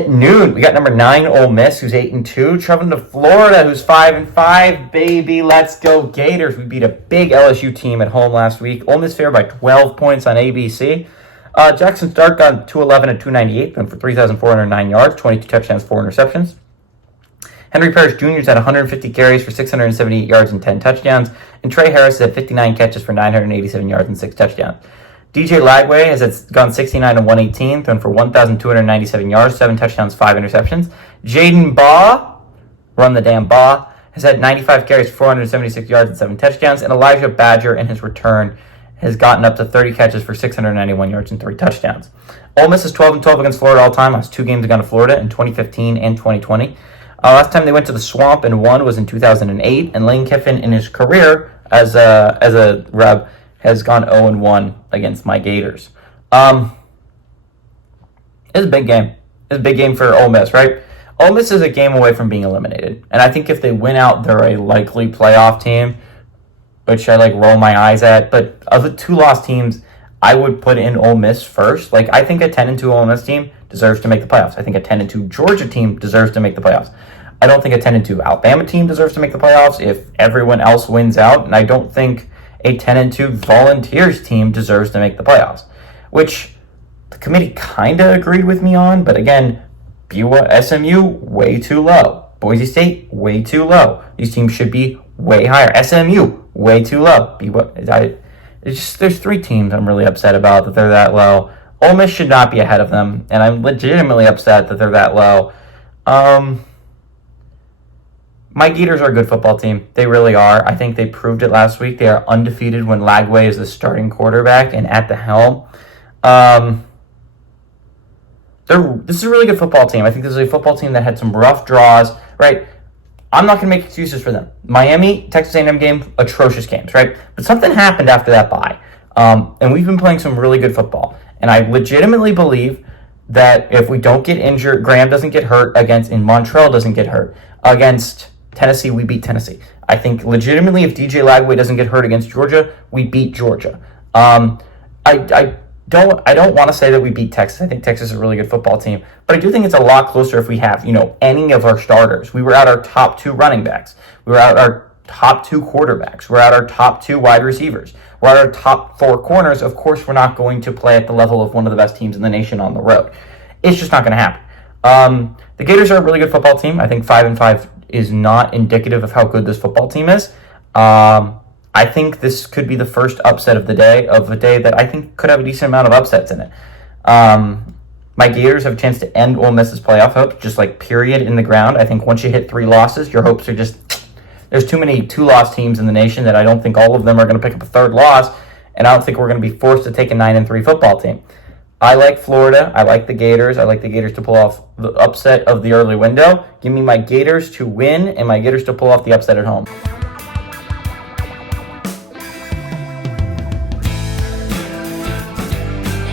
At noon, we got number 9 Ole Miss, who's 8-2, traveling to Florida, who's 5-5. Baby, let's go Gators. We beat a big LSU team at home last week. Ole Miss favored by 12 points on ABC. Jackson Stark got 211 and 298, went for 3,409 yards, 22 touchdowns, 4 interceptions. Henry Parrish Jr. is at 150 carries for 678 yards and 10 touchdowns. And Trey Harris is at 59 catches for 987 yards and 6 touchdowns. DJ Lagway has gone 69 and 118, thrown for 1,297 yards, 7 touchdowns, 5 interceptions. Jaden Baugh, run the damn Baugh, has had 95 carries for 476 yards and 7 touchdowns. And Elijah Badger, in his return, has gotten up to 30 catches for 691 yards and 3 touchdowns. Ole Miss is 12-12 against Florida all time. Last 2 games against Florida in 2015 and 2020. Last time they went to the Swamp and won was in 2008. And Lane Kiffin, in his career as a Reb, has gone 0-1 against my Gators. It's a big game. It's a big game for Ole Miss, right? Ole Miss is a game away from being eliminated. And I think if they win out, they're a likely playoff team, which I roll my eyes at. But of the 2 lost teams, I would put in Ole Miss first. I think a 10-2 Ole Miss team deserves to make the playoffs. I think a 10-2 Georgia team deserves to make the playoffs. I don't think a 10-2 Alabama team deserves to make the playoffs if everyone else wins out. And I don't think a 10-2 Volunteers team deserves to make the playoffs, which the committee kind of agreed with me on. But again, SMU, way too low. Boise State, way too low. These teams should be way higher. SMU, way too low. There's 3 teams I'm really upset about that they're that low. Ole Miss should not be ahead of them, and I'm legitimately upset that they're that low. My Gators are a good football team. They really are. I think they proved it last week. They are undefeated when Lagway is the starting quarterback and at the helm. This is a really good football team. I think this is a football team that had some rough draws, right? I'm not going to make excuses for them. Miami, Texas A&M game, atrocious games, right? But something happened after that bye. And we've been playing some really good football. And I legitimately believe that if we don't get injured, Graham doesn't get hurt and Montrell doesn't get hurt against Tennessee, we beat Tennessee. I think legitimately if DJ Lagway doesn't get hurt against Georgia, we beat Georgia. I don't want to say that we beat Texas. I think Texas is a really good football team, but I do think it's a lot closer if we have, any of our starters. We were out our top 2 running backs. We were out our top 2 quarterbacks. We're out our top 2 wide receivers. We're out our top 4 corners. Of course, we're not going to play at the level of one of the best teams in the nation on the road. It's just not going to happen. The Gators are a really good football team. I think 5-5 is not indicative of how good this football team is. I think this could be the first upset of a day that I think could have a decent amount of upsets in it. My Gators have a chance to end Ole Miss's playoff hopes, just period in the ground. I think once you hit 3 losses, your hopes are just, there's too many 2-loss teams in the nation that I don't think all of them are going to pick up a 3rd loss, and I don't think we're going to be forced to take a 9-3 football team. I like Florida. I like the Gators. I like the Gators to pull off the upset of the early window. Give me my Gators to win and my Gators to pull off the upset at home.